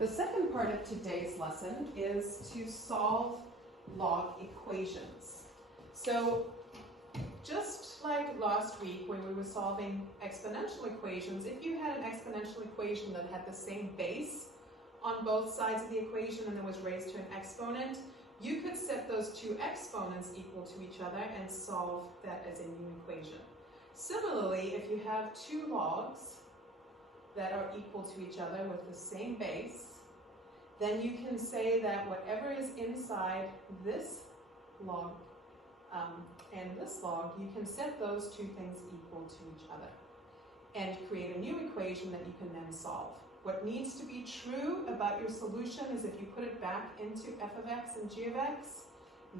The second part of today's lesson is to solve log equations. So just like last week when we were solving exponential equations, if you had an exponential equation that had the same base on both sides of the equation and it was raised to an exponent, you could set those two exponents equal to each other and solve that as a new equation. Similarly, if you have two logs that are equal to each other with the same base, then you can say that whatever is inside this log and this log, you can set those two things equal to each other and create a new equation that you can then solve. What needs to be true about your solution is if you put it back into f of x and g of x,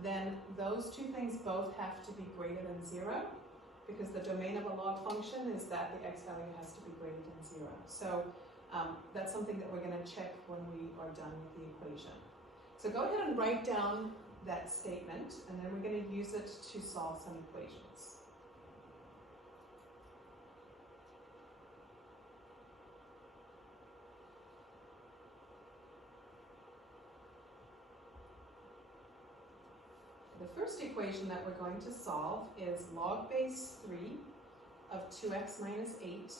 then those two things both have to be greater than 0, because the domain of a log function is that the x value has to be greater than 0. So that's something that we're going to check when we are done with the equation. So go ahead and write down that statement, and then we're going to use it to solve some equations. The first equation that we're going to solve is log base 3 of 2x minus 8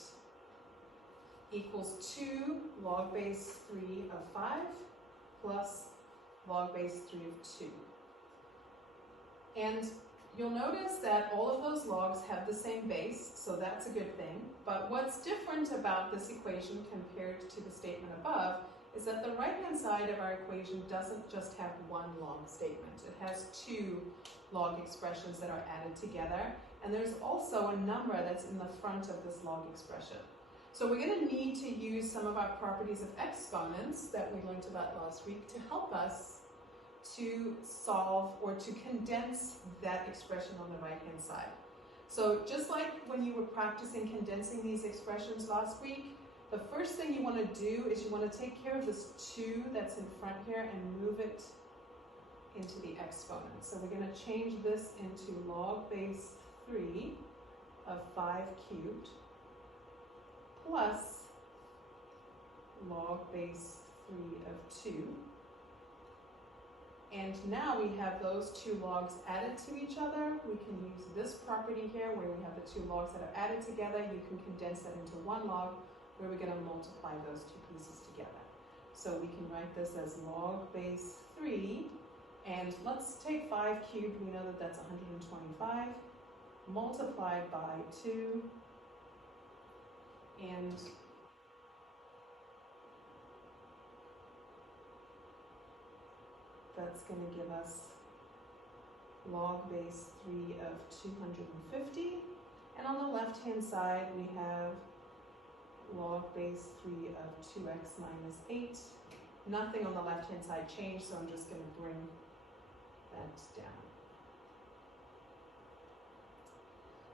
equals 2 log base 3 of 5 plus log base 3 of 2. And you'll notice that all of those logs have the same base, so that's a good thing. But what's different about this equation compared to the statement above is that the right-hand side of our equation doesn't just have one log statement. It has two log expressions that are added together, and there's also a number that's in the front of this log expression. So we're going to need to use some of our properties of exponents that we learned about last week to help us to solve or to condense that expression on the right-hand side. So just like when you were practicing condensing these expressions last week, the first thing you want to do is you want to take care of this 2 that's in front here and move it into the exponent. So we're going to change this into log base 3 of 5 cubed plus log base 3 of 2. And now we have those two logs added to each other. We can use this property here where we have the two logs that are added together. You can condense that into one log where we're going to multiply those two pieces together. So we can write this as log base 3, and let's take 5 cubed. We know that that's 125, multiplied by 2, and that's going to give us log base 3 of 250. And on the left-hand side, we have log base 3 of 2x minus 8. Nothing on the left-hand side changed, so I'm just going to bring that down.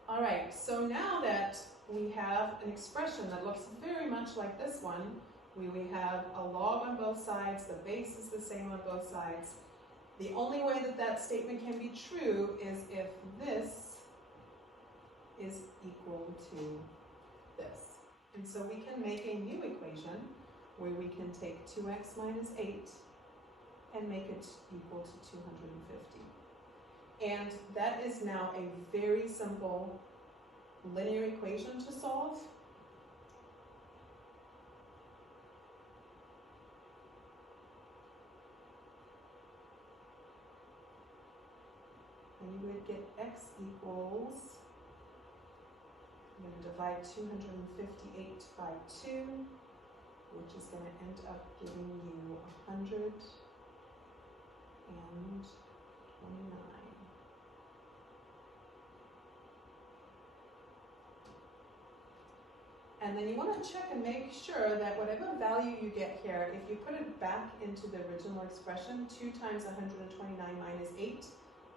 All right, so now that we have an expression that looks very much like this one, we have a log on both sides, the base is the same on both sides. The only way that that statement can be true is if this is equal to this. And so we can make a new equation where we can take 2x minus 8 and make it equal to 250. And that is now a very simple linear equation to solve. And you would get x equals, I'm going to divide 258 by 2, which is going to end up giving you 129. And then you want to check and make sure that whatever value you get here, if you put it back into the original expression, 2 times 129 minus 8,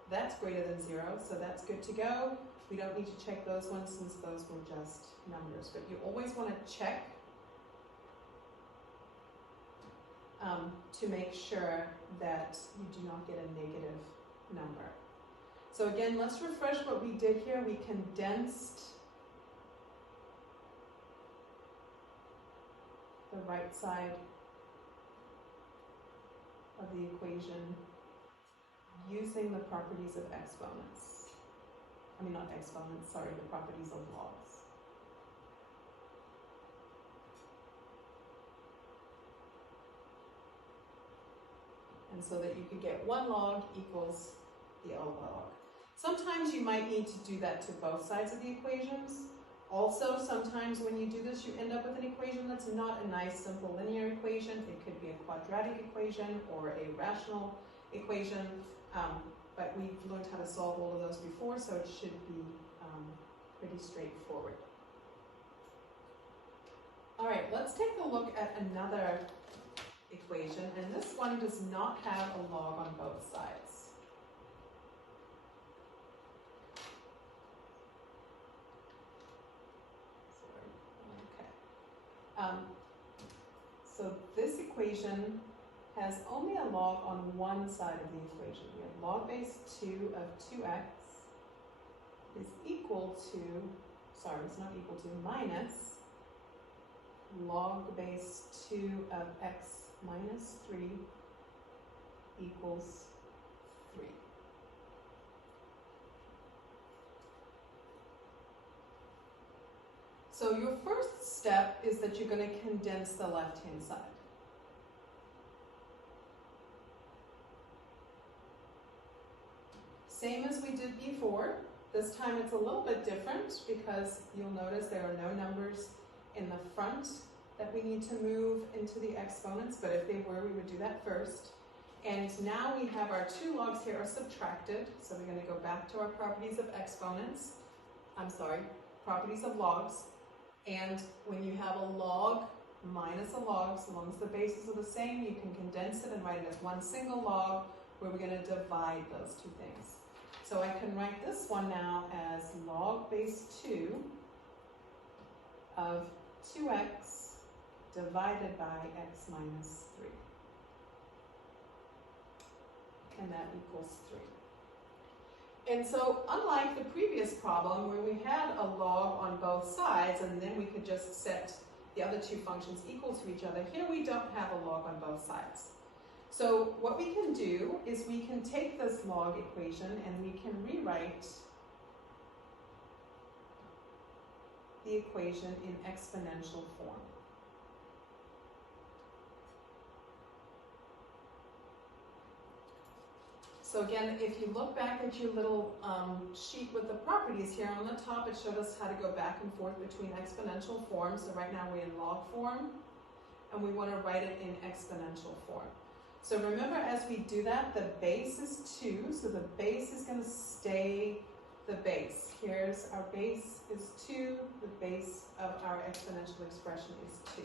that's greater than 0, so that's good to go. We don't need to check those ones since those were just numbers, but you always want to check to make sure that you do not get a negative number. So again, let's refresh what we did here. We condensed the right side of the equation using the properties of exponents. I mean, not exponents, sorry, the properties of logs. And so that you could get 1 log equals the L log. Sometimes you might need to do that to both sides of the equations. Also, sometimes when you do this, you end up with an equation that's not a nice, simple linear equation. It could be a quadratic equation or a rational equation, but we've learned how to solve all of those before, so it should be pretty straightforward. All right, let's take a look at another equation, and this one does not have a log on both sides. So this equation has only a log on one side of the equation. We have log base 2 of 2x is equal to, sorry, it's not equal to, minus log base 2 of x minus 3 equals 3. So your first step is that you're going to condense the left-hand side. Same as we did before. This time it's a little bit different because you'll notice there are no numbers in the front that we need to move into the exponents, but if they were, we would do that first. And now we have our 2 logs here are subtracted, so we're going to go back to our properties of exponents. Properties of logs. And when you have a log minus a log, so long as the bases are the same, you can condense it and write it as one single log, where we're going to divide those 2 things. So I can write this one now as log base 2 of 2x divided by x minus 3. And that equals 3. And so, unlike the previous problem where we had a log on both sides and then we could just set the other 2 functions equal to each other, here we don't have a log on both sides. So what we can do is we can take this log equation and we can rewrite the equation in exponential form. So again, if you look back at your little sheet with the properties here, on the top it showed us how to go back and forth between exponential forms. So right now we're in log form, and we want to write it in exponential form. So remember, as we do that, the base is 2, so the base is going to stay the base. Here's our base is 2, the base of our exponential expression is 2.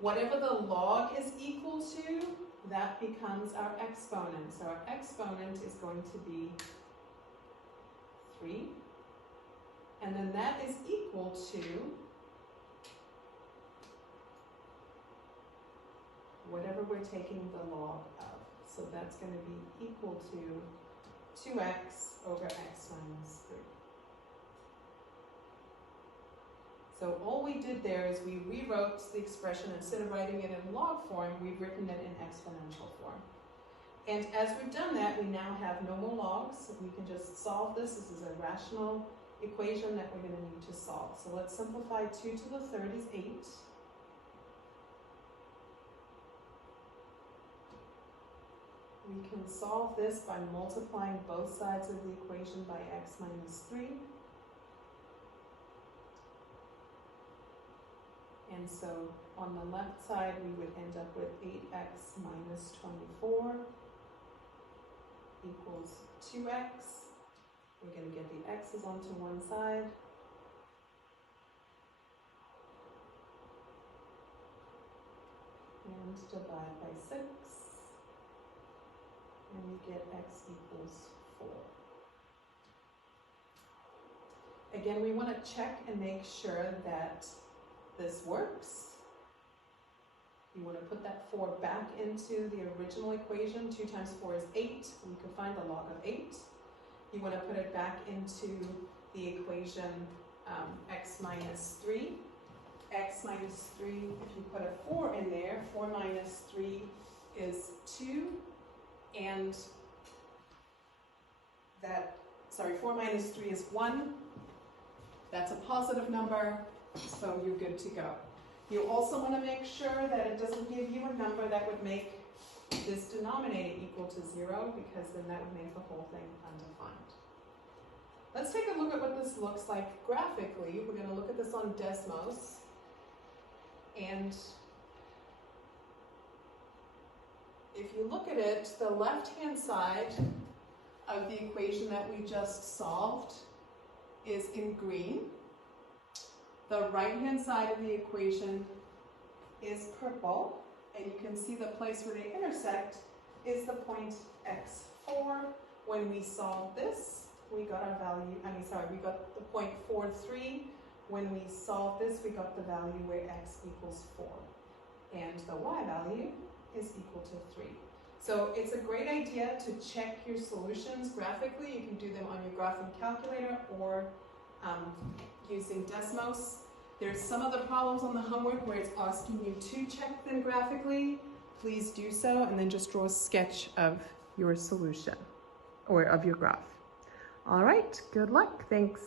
Whatever the log is equal to, that becomes our exponent. So our exponent is going to be 3. And then that is equal to whatever we're taking the log of. So that's going to be equal to 2x over x minus 3. So all we did there is we rewrote the expression. Instead of writing it in log form, we've written it in exponential form. And as we've done that, we now have no more logs. We can just solve this. This is a rational equation that we're going to need to solve. So let's simplify. 2 to the third is 8. We can solve this by multiplying both sides of the equation by x minus 3. And so on the left side, we would end up with 8x minus 24 equals 2x. We're going to get the x's onto one side. And divide by 6. And we get x equals 4. Again, we want to check and make sure that this works. You want to put that 4 back into the original equation. 2 times 4 is 8. We can find the log of 8. You want to put it back into the equation x minus 3. X minus 3, if you put a 4 in there, 4 minus 3 is 2, and that, sorry, 4 minus 3 is 1. That's a positive number, so you're good to go. You also want to make sure that it doesn't give you a number that would make this denominator equal to 0, because then that would make the whole thing undefined. Let's take a look at what this looks like graphically. We're going to look at this on Desmos. And if you look at it, the left-hand side of the equation that we just solved is in green. The right-hand side of the equation is purple, and you can see the place where they intersect is the point x4. When we solved this, we got our value, we got the point 4,3. When we solved this, we got the value where x equals 4. And the y value is equal to 3. So it's a great idea to check your solutions graphically. You can do them on your graphing calculator or using Desmos. There's some other problems on the homework where it's asking you to check them graphically. Please do so, and then just draw a sketch of your solution or of your graph. All right, good luck. Thanks.